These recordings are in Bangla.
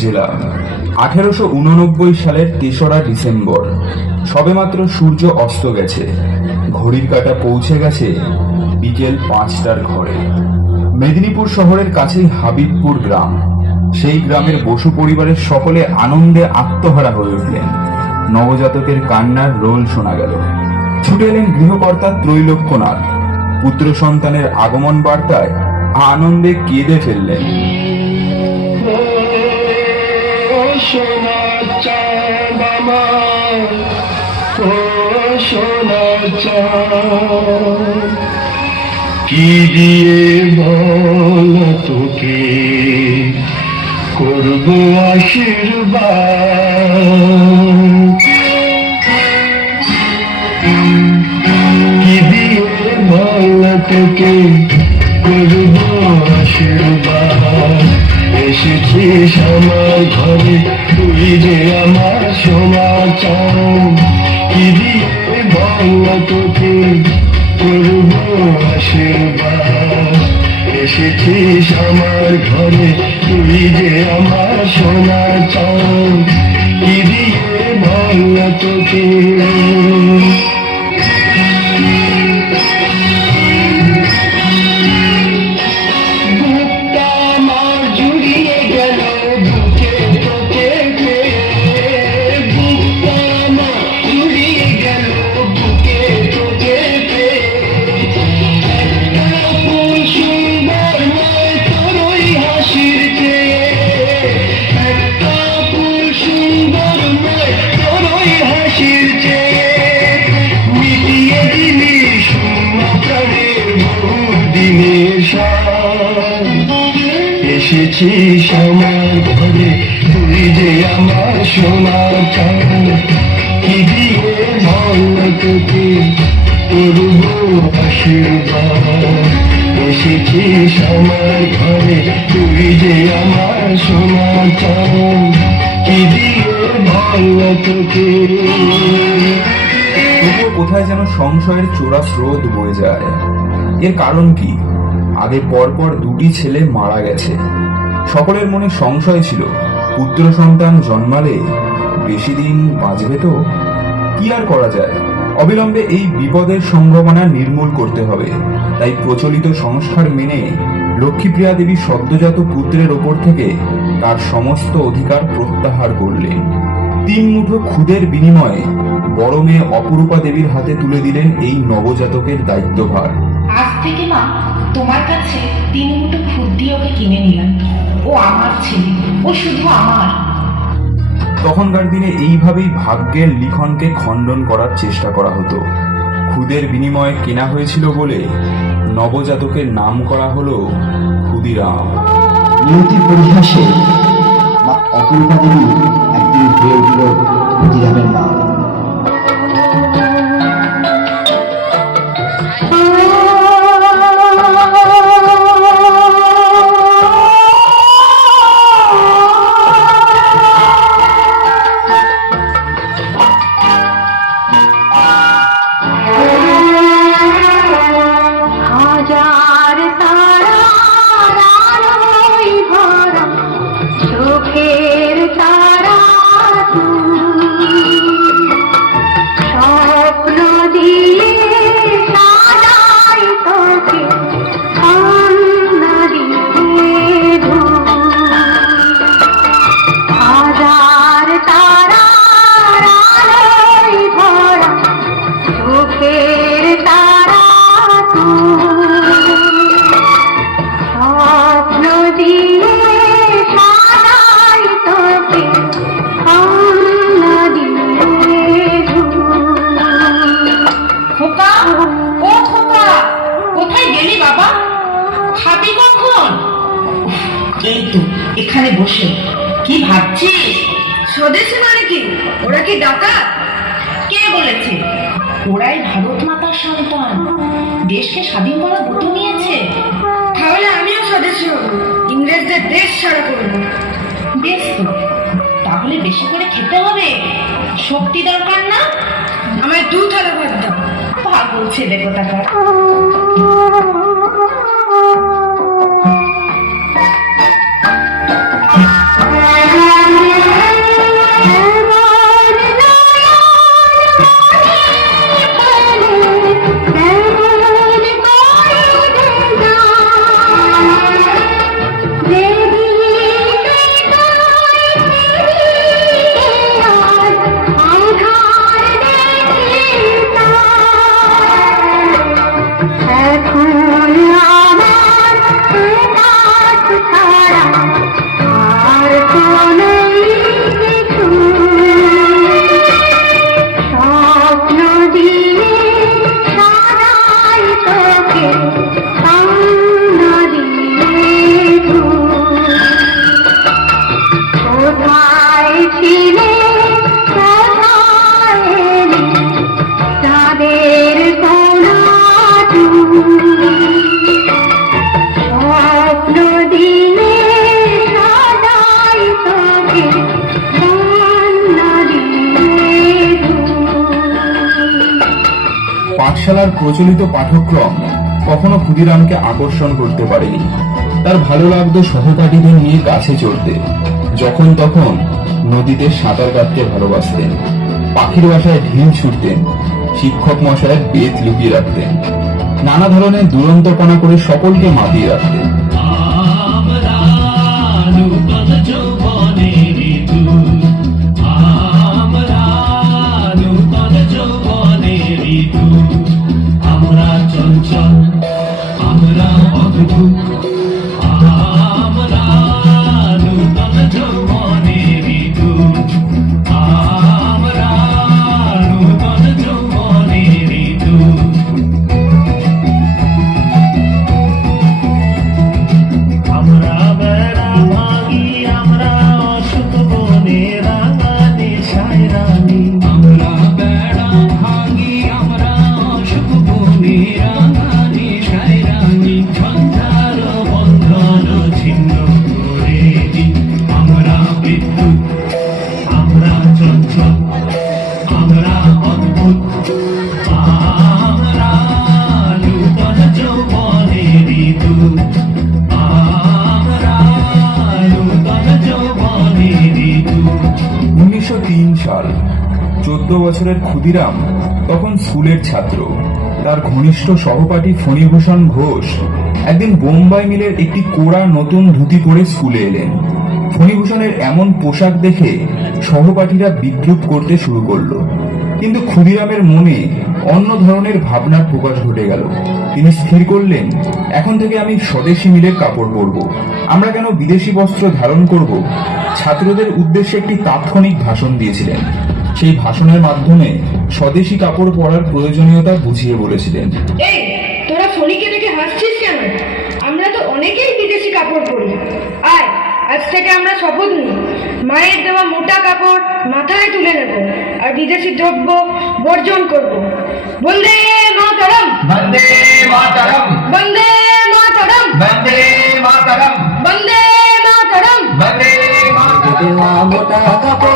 জেলা। আঠেরোশো উননব্বই সালের তেসরা ডিসেম্বর, সবেমাত্র সূর্য অস্ত গেছে। ঘড়ির কাঁটা পৌঁছে গেছে বিকেল পাঁচটার ঘরে। মেদিনীপুর শহরের কাছেই হাবিবপুর গ্রাম। সেই গ্রামের বসু পরিবারের সকলে আনন্দে আত্মহারা হয়ে উঠলেন। নবজাতকের কান্নার রোল শোনা গেল। ছুটে এলেন গৃহকর্তা ত্রৈলোক্যনাথ। পুত্র সন্তানের আগমন বার্তায় আনন্দে কেঁদে ফেললেন। ও সোনা চাঁদ আমার ও সোনা চাঁদ কি দিয়ে বল তোকে? করব আশীর্বাদ। এসেছিস আমার ঘরে, তুই যে আমার সোনা চাঁদ। কি দিয়ে বল তোকে, করব আশীর্বাদ? এসেছিস আমার ঘরে, তুই যে আমার সোনা চাঁদ। কি দিয়ে বল তোকে? এসেছিস আমার ঘরে তুই যে আমার সোনা চাঁদ, কি দিয়ে বল তোকে করব আশীর্বাদ? এসেছিস আমার ঘরে তুই যে আমার সোনা চাঁদ, কি দিয়ে তোকে? কোথায় যেন সংশয়ের চোরা স্রোত বয়ে যায়। এর কারণ কি? আগে পরপর দুটি ছেলে মারা গেছে। সকলের মনে সংশয় ছিল, পুত্র সন্তান জন্মালে বেশি দিন বাঁচবে তো? কি আর করা যায়? অবিলম্বে এই বিপদের সম্ভাবনা নির্মূল করতে হবে। তাই প্রচলিত সংস্কার মেনে লক্ষ্মীপ্রিয়া দেবী সদ্যজাত পুত্রের ওপর থেকে তার সমস্ত অধিকার প্রত্যাহার করলেন। তিন মুঠো খুদের বিনিময়ে বড় মেয়ে অপরূপা দেবীর হাতে তুলে দিলেন এই নবজাতকের দায়িত্বভার। আজ থেকে মা তোমার কাছে তিন মুঠো খুদ দিয়ে ওকে কিনে নিলাম। ও আমার ছেলে ও শুধু আমার। তখনকার দিনে এইভাবেই ভাগ্যের লিখনকে খণ্ডন করার চেষ্টা করা হতো। খুদের বিনিময়ে কেনা হয়েছিল বলে নবজাতকের নাম করা হলো ক্ষুদিরাম। নিয়তি পরিহাসে মা অপূর্বা দেবী একদিন হয়ে উঠল ক্ষুদিরামের মা এখানে বসে। কি ভাবছিস? স্বদেশে মানে কি? ওরা কি ডাকাত? কে বলেছে? ওরাই ভারত মাতার সন্তান। দেশকে স্বাধীন করার ব্রত নিয়েছে। তাহলে আমিও স্বদেশী হব। ইংরেজদের দেশ ছাড়া করব। বেশ তো। তাহলে বেশি করে খেতে হবে। শক্তি দরকার না? আমায় দু থালা ভাত দাও। পাগল ছেলে কোথাকার। পাঠশালার প্রচলিত পাঠক্রম কখনো ক্ষুদিরামকে আকর্ষণ করতে পারেনি। তার ভালো লাগতো সহপাঠীদের নিয়ে গাছে চড়তে। যখন তখন নদীতে সাঁতার কাটতে ভালোবাসতেন। পাখির বাসায় ঢিল ছুটতেন। শিক্ষক মশায় বেত লুকিয়ে রাখতেন। নানা ধরনের দুরন্তপনা করে সকলকে মাতিয়ে রাখতেন। বছরের ক্ষুদিরাম, তখন স্কুলের ছাত্র। তার ঘনিষ্ঠ সহপাঠী ফণীভূষণ ঘোষ একদিন বোম্বাই মিলের একটি কোড়া নতুন ধুতি পরে স্কুলে এলেন। ফণীভূষণের এমন পোশাক দেখে সহপাঠীরা বিদ্রুপ করতে শুরু করল। কিন্তু ক্ষুদিরামের মনে অন্য ধরনের ভাবনার প্রকাশ ঘটে গেল। তিনি স্থির করলেন, এখন থেকে আমি স্বদেশি মিলের কাপড় পরব। আমরা কেন বিদেশি বস্ত্র ধারণ করব? ছাত্রদের উদ্দেশ্যে একটি তাৎক্ষণিক ভাষণ দিয়েছিলেন। সেই ভাষণের মাধ্যমে স্বদেশি কাপড় পরার প্রয়োজনীয়তা বুঝিয়ে বলেছিলেন। এই তোরা ফণিকে দেখে হাসছিস কেন? আমরা তো অনেকেই বিদেশি কাপড় পরি। আয় আজ থেকে আমরা শপথ নিই। মায়ের দেওয়া মোটা কাপড় মাথায় তুলে নেব আর বিদেশি দ্রব্য বর্জন করব। বন্দে মাতরম। বন্দে মাতরম। বন্দে মাতরম। বন্দে মাতরম। বন্দে মাতরম। বন্দে মাতরম। দেওয়া মোটা কাপড়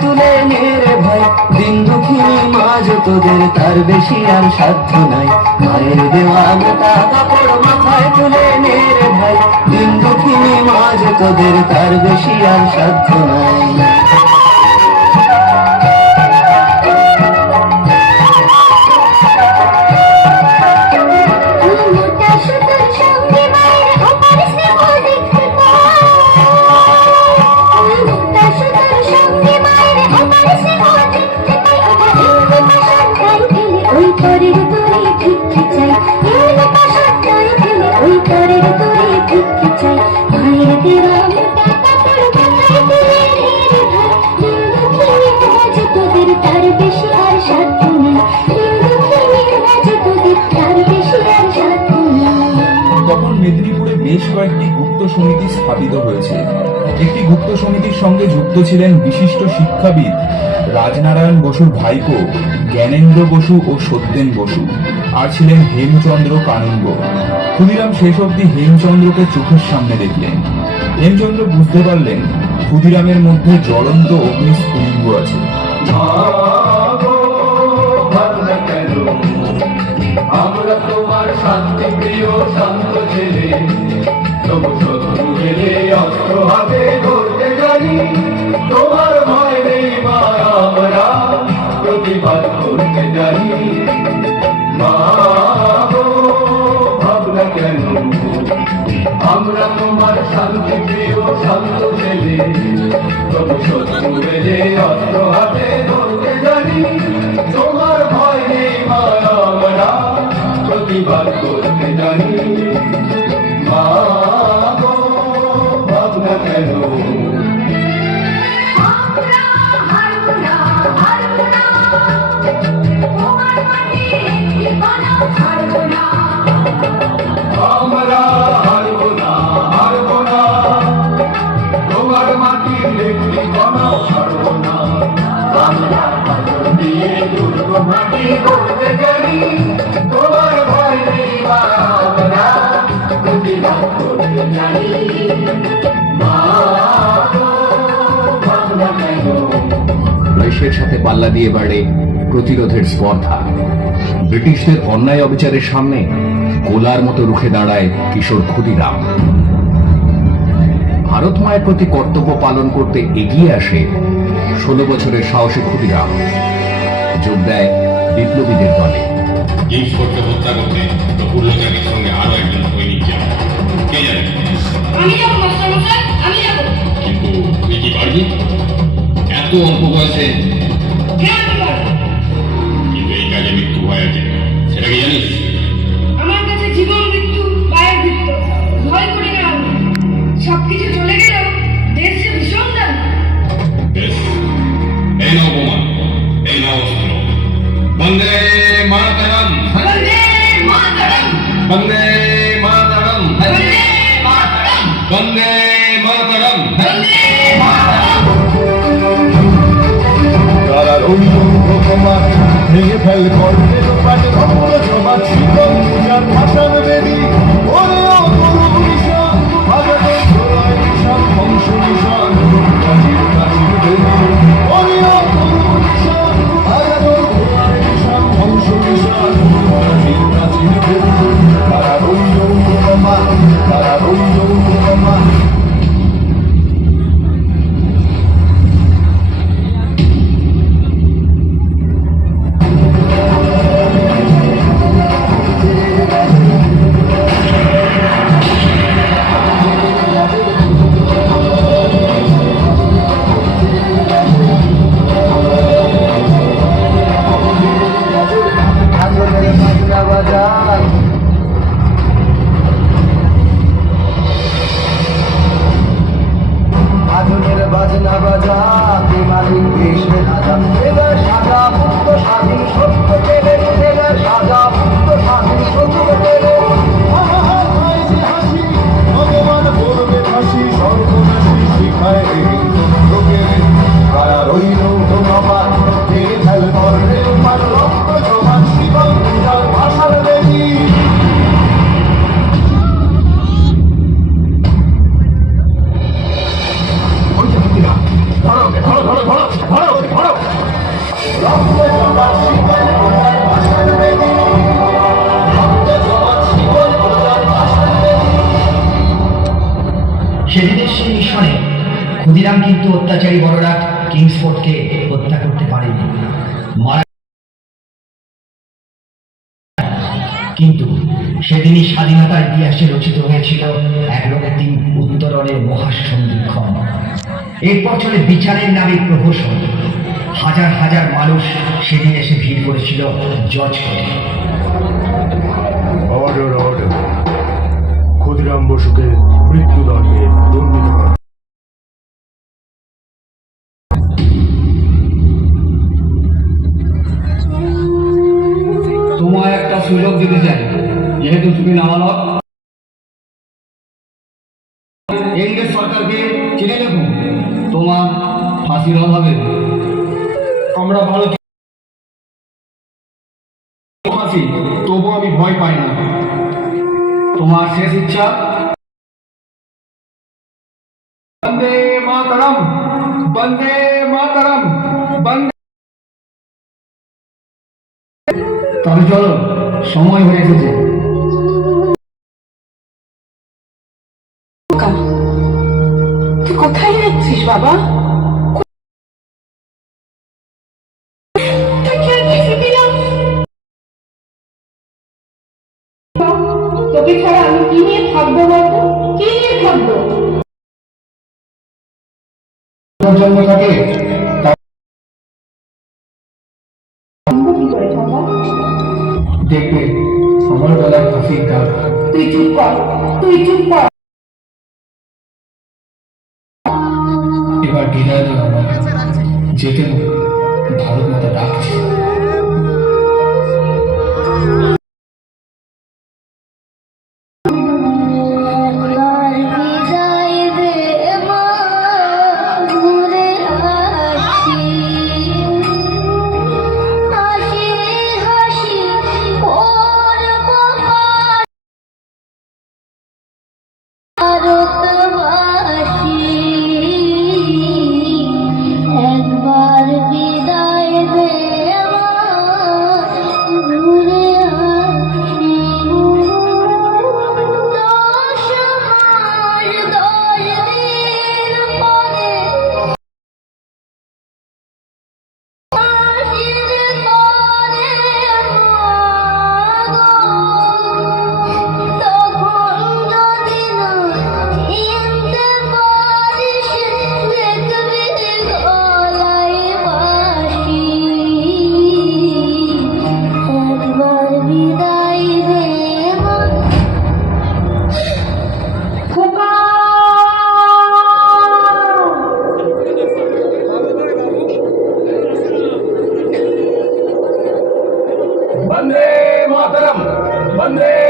তুলে মেরে ভাই। দিন দুঃখিনী মাঝ তোদের তার বেশি আর সাধ্য নাই। মায়ের দেওয়া মোটা কাপড় মাথায় তুলে মেরে ভাই। দিন দুঃখিনী মাঝ তোদের তার বেশি আর সাধ্য নাই। তখন মেদিনীপুরে বেশ কয়েকটি গুপ্ত সমিতি স্থাপিত হয়েছে। একটি গুপ্ত সমিতির সঙ্গে যুক্ত ছিলেন বিশিষ্ট শিক্ষাবিদ রাজনারায়ণ বসুর ভাইপো। জ্ঞানেন্দ্র বসু ও সত্যেন বসু আর ছিলেন হেমচন্দ্র কানুঙ্গ ক্ষুদিরাম শেষ অবধি হেমচন্দ্রকে চোখের সামনে দেখলেন হেমচন্দ্র বুঝতে পারলেন ক্ষুদিরামের মধ্যে জ্বলন্ত অগ্নি অগ্নিস্ফুলিঙ্গ আছে তোমার করতে জানি মা ভাবনা কেন? আমরা তোমার শান্তি প্রিয় শান্ত ছেলে। তবু শত্রু সাথে পাল্লা দিয়ে বাড়ে প্রতিরোধের স্পর্ধা। ব্রিটিশদের অন্যায় অবিচারের সামনে গোলার মতো রুখে দাঁড়ায় কিশোর ক্ষুদিরাম। ভারত মায়ের প্রতি কর্তব্য পালন করতে এগিয়ে আসে ষোলো বছরের সাহসী ক্ষুদিরাম। যোগ দেয় বিপ্লবীদের দলে। কিংসফোর্ডকে হত্যা করতে প্রফুল্ল চাকির সঙ্গে আরও একজন সৈনিক যায় কে জানে? আমি যাব মাস্টারমশাই আমি যাব। কিন্তু তুই কি পারবি? এত অল্প বয়সে কিন্তু এই কাজে মৃত্যু ভয় আছে সেটা কি জানিস? আমার কাছে জীবন মৃত্যু পায়ের বৃত্ত ভয় করি না আমি। সবকিছু চলে গেলেও দেশ যে ভীষণ দাম। বেশ। এই নাও বোমা। এই নাও অস্ত্র। বন্দে মাতরম। বন্দে মাতরম। বন্দে ভেঙে ফেল করবে পাটে রক্ত জমা শীতল পূজার ভাষার কিন্তু সেদিনই স্বাধীনতার ইতিহাসে রচিত হয়েছিল এক রক্তিম উত্তরণের মহাসন্ধিক্ষণ। এরপর চলে বিচারের নামে প্রহসন। হাজার হাজার মানুষ সেদিন এসে ভিড় করেছিল জজ অর্ডার অর্ডার ক্ষুদিরাম বসুকে মৃত্যুদণ্ডে দণ্ডিত করা। সুযোগ দিতে চাই যেহেতু তুমি নাবালক ইংরেজ সরকারকে চিনে দেখো তোমার ফাঁসির অভাবে আমরা ভারত ফাঁসি তবু আমি ভয় পাই না তোমার শেষ ইচ্ছা বন্দে মাতরম বন্দে মাতরম বন্দে তবে চলো সময় হয়ে এসেছে তুই কোথায় যাচ্ছিস বাবা? তোকে ছাড়া আমি কি নিয়ে থাকব বলতো? কি নিয়ে থাকব? জন্ম থাকে দেখবে আমার বেলায় ফাঁসির দাগ। তুই চুপ কর তুই চুপ কর। এবার ডিনার যেতে ভারত মাতা ডাকছে। বন্দে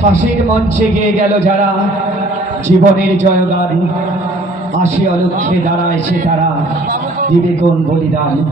ফাঁসির মঞ্চে গিয়ে গেল যারা, জীবনের জয়গান। আসি অলক্ষ্যে দাঁড়ায় সে তারা দিবে কোন বলিদান।